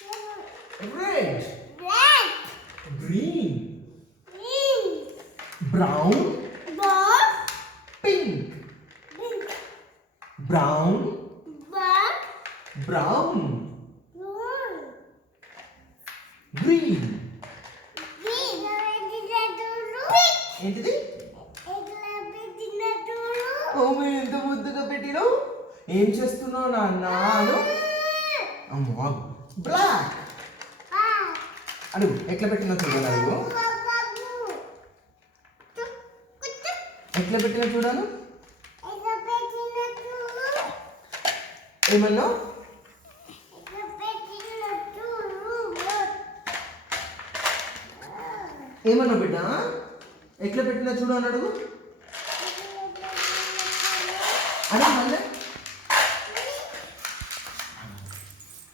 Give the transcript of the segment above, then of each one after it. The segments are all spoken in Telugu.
Red. Red. Green. Green. Brown. Brown. Pink. Pink. Brown. Brown. Brown. Brown. Green. Green. ఏంటిది? ఓమే ఎంత ముద్దుగా పెట్టినావు. ఏం చేస్తున్నావు నాన్న? అమ్మా బ్లాక్. అడుగు ఎట్లా పెట్టినా చూడాలి. అడుగు ఎట్లా పెట్టినా చూడాలి. ఏమన్నా ఏమన్నా బిడ్డ ఎట్లా పెట్టినా చూడాలి. అడుగు అడుగు మళ్ళీ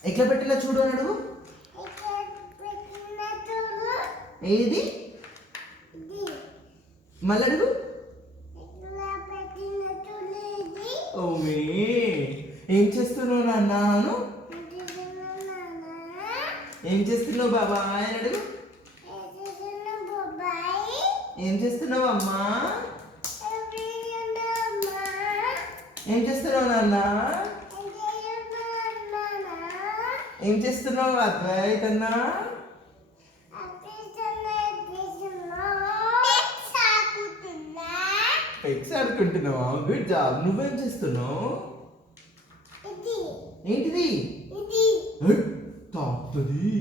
ఎట్లా పెట్టినా చూడు అని అడుగు. ఏది మళ్ళీ అడుగు. ఓమే ఏం చేస్తున్నావు నాన్న? ఏం చేస్తున్నావు బాబాయ్ అని అడుగు. ఏం చేస్తున్నావు అమ్మా? ఏం చేస్తున్నావు నాన్న? ఏం చేస్తున్నావు అద్వైత్ అన్నా? పెక్స్ ఆడుకుంటున్నావా? Good job. నువ్వేం చేస్తున్నావు? ఏంటిది? తాకుతుంది.